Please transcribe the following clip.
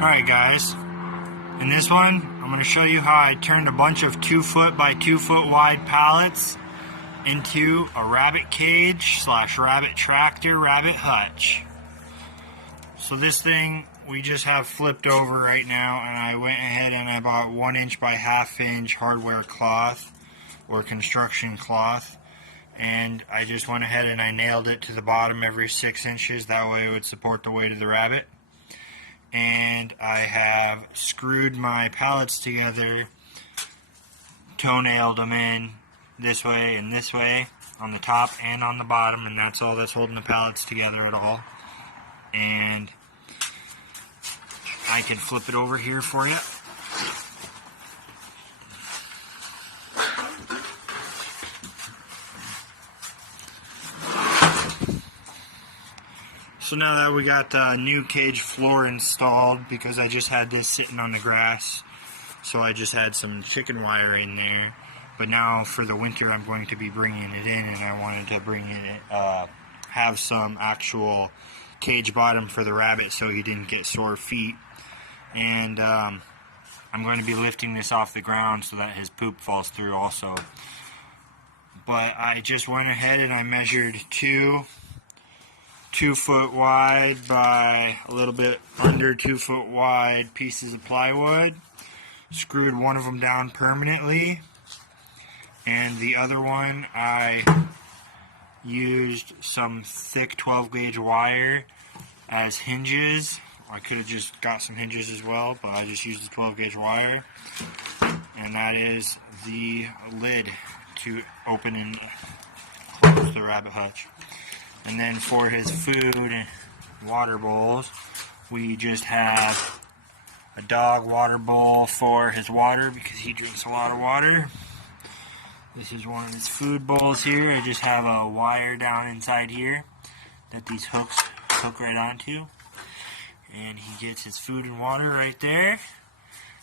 Alright guys, in this one I'm going to show you how I turned a bunch of 2 foot by 2 foot wide pallets into a rabbit cage / rabbit tractor, rabbit hutch. So this thing we just have flipped over right now, and I went ahead and I bought 1 inch by 1/2 inch hardware cloth or construction cloth, and I just went ahead and I nailed it to the bottom every 6 inches, that way it would support the weight of the rabbit. And I have screwed my pallets together, toe-nailed them in this way and this way on the top and on the bottom, and that's all that's holding the pallets together at all. And I can flip it over here for you. So now that we got the new cage floor installed, because I just had this sitting on the grass, so I just had some chicken wire in there. But now for the winter I'm going to be bringing it in, and I wanted to bring it, have some actual cage bottom for the rabbit so he didn't get sore feet. And I'm going to be lifting this off the ground so that his poop falls through also. But I just went ahead and I measured 2 foot wide by a little bit under 2 foot wide pieces of plywood, screwed one of them down permanently, and the other one I used some thick 12 gauge wire as hinges. I could have just got some hinges as well, but I just used the 12 gauge wire, and that is the lid to open and close the rabbit hutch. And then for his food and water bowls, we just have a dog water bowl for his water because he drinks a lot of water. This is one of his food bowls here. I just have a wire down inside here that these hooks hook right onto. And he gets his food and water right there.